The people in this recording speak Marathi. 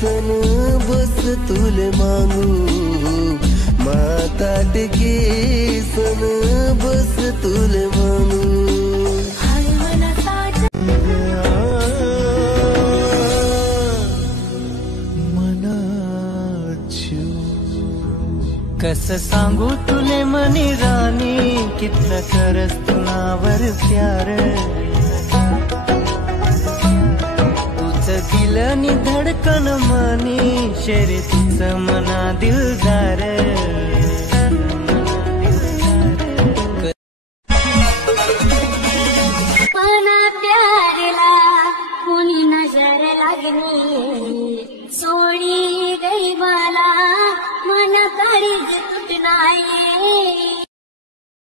सन बस तुले मांगू माता टिके सन बस तुले मांगू कस सांगू तुले मनी रानी कितना करस तुनावर प्यार तुझं दिलनी धडकन मनी शेरे तुझं मना दिलदार मना प्यारला कोणी नजर लागली सोडी गई मला मन काळीज तुटनाये